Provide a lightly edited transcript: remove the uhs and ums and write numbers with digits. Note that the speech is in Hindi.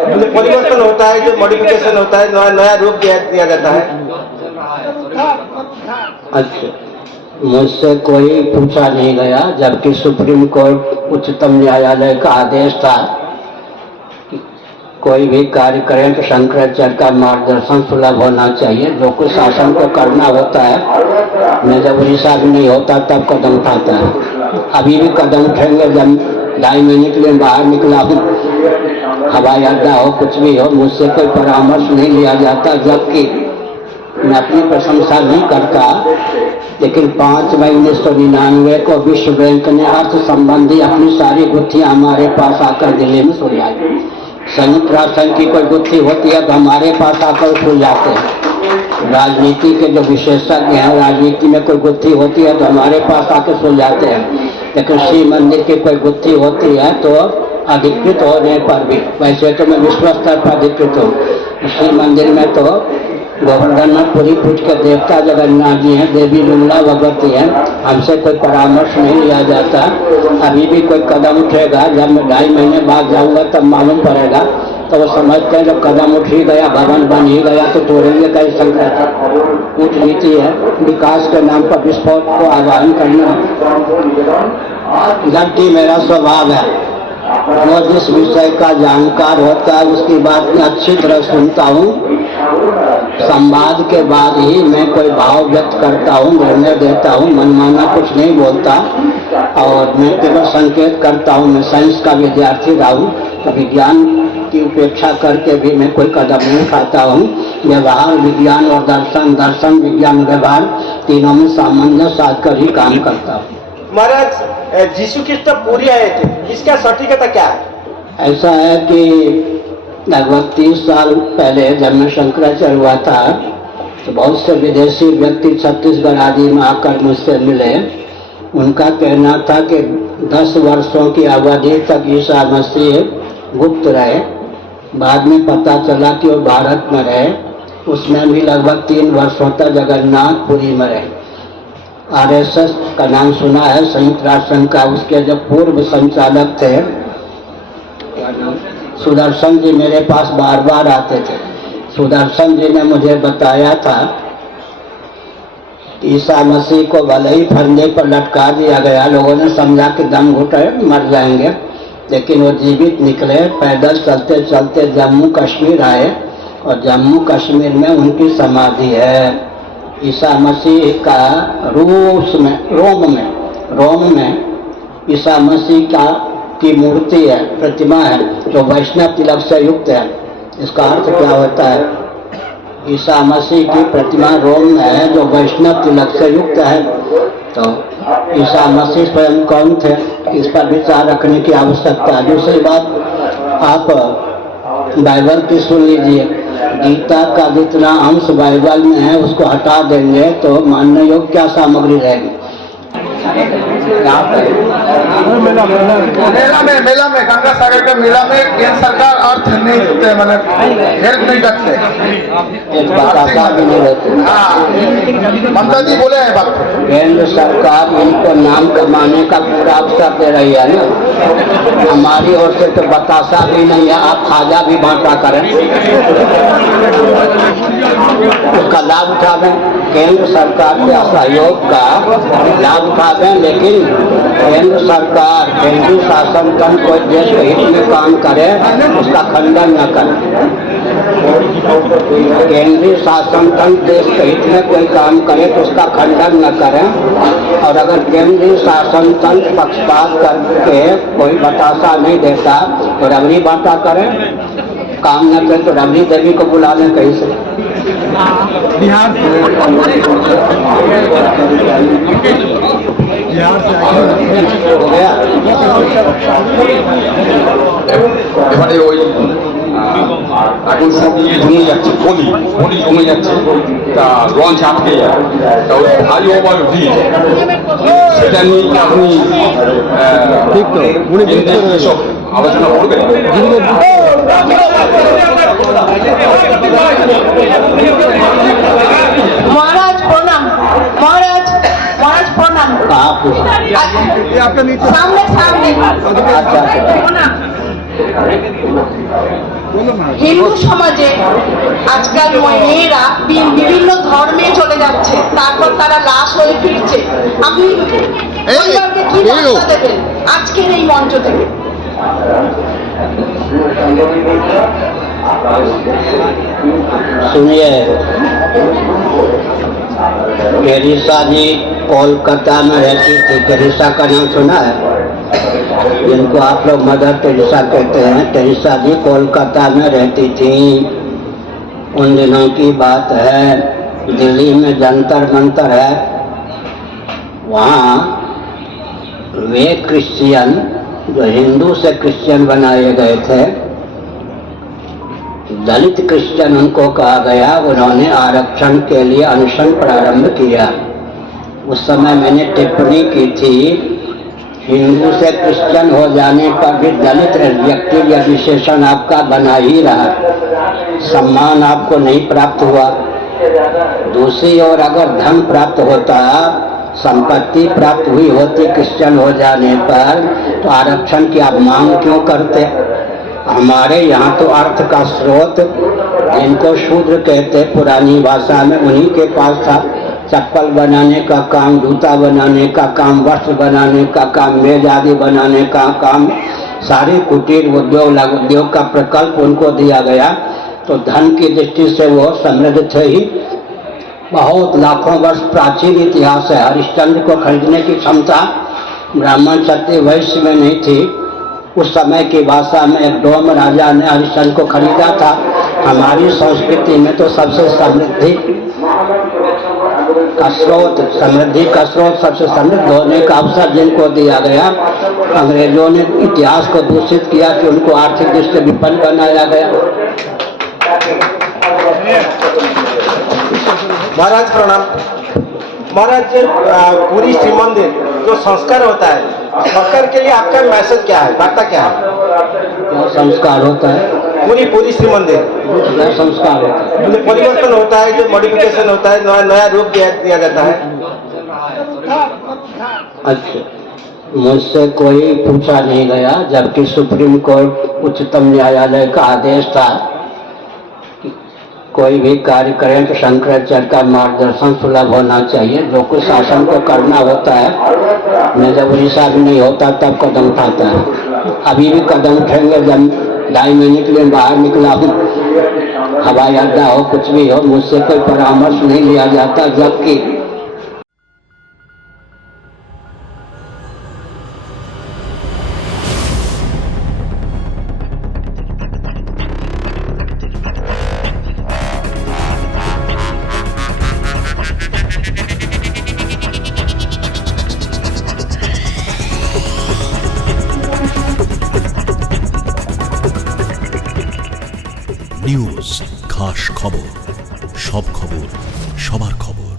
परिवर्तन होता है, जो मॉडिफिकेशन होता है, नया रूप दिया जाता है। अच्छा, मुझसे कोई पूछा नहीं गया, जबकि सुप्रीम कोर्ट उच्चतम न्यायालय का आदेश था कि कोई भी कार्य करें तो शंकराचार्य का मार्गदर्शन सुलभ होना चाहिए। जो कुछ शासन को करना होता है, मैं जब उड़ीसा भी नहीं होता तब कदम उठाता है। अभी भी कदम उठेंगे। जब 2.5 महीने के लिए बाहर निकला हूँ, हवाई अड्डा हो कुछ भी हो, मुझसे कोई परामर्श नहीं लिया जाता। जबकि मैं अपनी प्रशंसा नहीं करता, लेकिन 5 मई 1999 को विश्व बैंक ने अर्थ संबंधी अपनी सारी गुत्थियां हमारे पास आकर दिल्ली में सुलझाई। संयुक्त राष्ट्र संघ की कोई गुत्थी होती है तो हमारे पास आकर सुलझाते हैं। राजनीति के जो विशेषज्ञ हैं, राजनीति में कोई गुत्थी होती है तो हमारे पास आकर सुलझाते हैं। लेकिन शिव मंदिर की कोई गुत्थी होती है तो अधिकृत होने पर भी, वैसे तो मैं विश्व स्तर पर अधिकृत हूँ, शिव मंदिर में तो गोवर्धनपुरी पूछ के देवता जगन्नाथ जी हैं, देवी विमला भगवती हैं, हमसे कोई परामर्श नहीं लिया जाता। अभी भी कोई कदम उठेगा, जब मैं 2.5 महीने बाद जाऊंगा तब मालूम पड़ेगा। तो वो समझते हैं जब कदम उठ ही गया, भवन बन ही गया तो तोड़ेंगे कई संकट। कूटनीति है, विकास के नाम पर विस्फोट को आह्वान करना गलती मेरा स्वभाव है। वो जिस विषय का जानकार होता है उसकी बात मैं अच्छी तरह सुनता हूँ। संवाद के बाद ही मैं कोई भाव व्यक्त करता हूँ, निर्णय देता हूँ, मनमाना कुछ नहीं बोलता। और मैं केवल संकेत करता हूँ। मैं साइंस का विद्यार्थी रहा हूँ, तो विज्ञान की उपेक्षा करके भी मैं कोई कदम नहीं उठाता हूँ। व्यवहार विज्ञान और दर्शन, दर्शन विज्ञान व्यवहार, तीनों में सामंजस्य साध कर ही काम करता हूँ। महाराज, यीशु ख्रिस्ट पूरी आए थे, इसका सटीकता क्या है? ऐसा है कि लगभग 30 साल पहले जब मैं शंकराचार्य हुआ था तो बहुत से विदेशी व्यक्ति छत्तीसगढ़ आदि में आकर मुझसे मिले। उनका कहना था कि 10 वर्षों की अवधि तक ईसा मसीह गुप्त रहे, बाद में पता चला कि वो भारत में रहे। उसमें भी लगभग 3 वर्षों तक जगन्नाथपुरी में रहे। RSS का नाम सुना है, संयुक्त राष्ट्र संघ का। उसके जो पूर्व संचालक थे सुदर्शन जी, मेरे पास बार बार आते थे। सुदर्शन जी ने मुझे बताया था ईसा मसीह को भले ही फंदे पर लटका दिया गया, लोगों ने समझा कि दम घुटे मर जाएंगे, लेकिन वो जीवित निकले। पैदल चलते चलते जम्मू कश्मीर आए और जम्मू कश्मीर में उनकी समाधि है। ईसा मसीह का रोम में ईसा मसीह की मूर्ति है, प्रतिमा है, जो वैष्णव तिलक से युक्त है। इसका अर्थ क्या होता है? ईसा मसीह की प्रतिमा रोम में है जो वैष्णव तिलक से युक्त है। तो ईसा मसीह स्वयं कौन थे, इस पर विचार रखने की आवश्यकता है। दूसरी बात, आप बाइबल की सुन लीजिए। गीता का जितना अंश बाइबल में है उसको हटा देंगे तो मानने योग्य क्या सामग्री रहेगी? मेला में गंगा सागर का मेला में केंद्र सरकार अर्थ नहीं देते, मतलब हेल्प नहीं करते, भी नहीं रहते। ममता जी बोले हैं बात। केंद्र सरकार इनको नाम कमाने का पूरा अवसर दे रही है ना। हमारी ओर से तो बतासा भी नहीं है, आप खाजा भी बांटा करें, उसका लाभ उठावें। केंद्र सरकार के सहयोग का लाभ उठावें, लेकिन केंद्र सरकार, केंद्रीय शासन तंत्र कोई देश के हित में काम करे उसका खंडन न करें। केंद्रीय शासन तंत्र देश के हित में कोई काम करे तो उसका खंडन न करें। और अगर केंद्रीय शासन तंत्र पक्षपात करके कोई बतासा नहीं देता तो रबड़ी बांटा करें, काम न करें तो रबड़ी देवी को बुला लें कहीं से। बिहार से हो गया। এবারে ওই এখন সব জমে যাচ্ছে, বলি জমে যাচ্ছে, তা লঞ্চ আটকে যায়, তা ওই ভারী ওভার ভিড়, সেটা নিয়ে আপনি সব আলোচনা করবেন। महाराज प्रणाम। महाराज प्रणाम। आपका सामने प्रणाम। হিন্দু সমাজে আজকাল মেয়েরা বিভিন্ন ধর্মে চলে যাচ্ছে, তারপর তারা লাশ হয়ে ফিরছে। আপনি পরিবারকে কি বার্তা দেবেন আজকের এই মঞ্চ থেকে? सुनिए, टेरेसा जी कोलकाता में रहती थी। टेरेसा का नाम सुना है? जिनको आप लोग मदर टेरेसा कहते हैं। टेरेसा जी कोलकाता में रहती थी। उन दिनों की बात है। दिल्ली में जंतर मंतर है, वहाँ वे क्रिश्चियन जो हिंदू से क्रिश्चियन बनाए गए थे, दलित क्रिश्चियन उनको कहा गया, उन्होंने आरक्षण के लिए अनशन प्रारंभ किया। उस समय मैंने टिप्पणी की थी, हिंदू से क्रिश्चियन हो जाने पर भी दलित व्यक्ति या विशेषण आपका बना ही रहा, सम्मान आपको नहीं प्राप्त हुआ। दूसरी ओर अगर धन प्राप्त होता, संपत्ति प्राप्त हुई होती क्रिश्चियन हो जाने पर, तो आरक्षण की आप मांग क्यों करते? हमारे यहाँ तो अर्थ का स्रोत, जिनको शूद्र कहते पुरानी भाषा में, उन्हीं के पास था। चप्पल बनाने का काम, जूता बनाने का काम, वस्त्र बनाने का काम, मेज आदि बनाने का काम, सारे कुटीर उद्योग लघु उद्योग का प्रकल्प उनको दिया गया। तो धन की दृष्टि से वो समृद्ध थे ही। बहुत लाखों वर्ष प्राचीन इतिहास है। हरिश्चंद्र को खरीदने की क्षमता ब्राह्मण क्षत्रिय वैश्य में नहीं थी। उस समय की भाषा में एक डोम राजा ने हरिश्चंद्र को खरीदा था। हमारी संस्कृति में तो सबसे समृद्धि का स्रोत, समृद्धि का स्रोत, सबसे समृद्ध होने का अवसर जिनको दिया गया, अंग्रेजों ने इतिहास को दूषित किया कि उनको आर्थिक दृष्टि से विपन्न बनाया गया। महाराज प्रणाम। महाराज, ये पूरी श्री मंदिर जो संस्कार होता है, संस्कार के लिए आपका मैसेज क्या है, वार्ता क्या है? क्या संस्कार होता है? पूरी श्री मंदिर क्या संस्कार होता है? जो परिवर्तन होता है, जो मॉडिफिकेशन होता है, नया नया रूप दिया जाता है। अच्छा, मुझसे कोई पूछा नहीं गया, जबकि सुप्रीम कोर्ट उच्चतम न्यायालय का आदेश था कि कोई भी कार्य करें तो शंकराचार्य का मार्गदर्शन सुलभ होना चाहिए। जो कुछ शासन को करना होता है, मैं जब उड़ीसा भी नहीं होता तब कदम उठाता है। अभी भी कदम उठेंगे। जब 2.5 महीने के लिए बाहर निकला हूँ, हवाई अड्डा हो कुछ भी हो, मुझसे कोई परामर्श नहीं लिया जाता। जबकि নিউজ খাস খবর, সব খবর সবার খবর।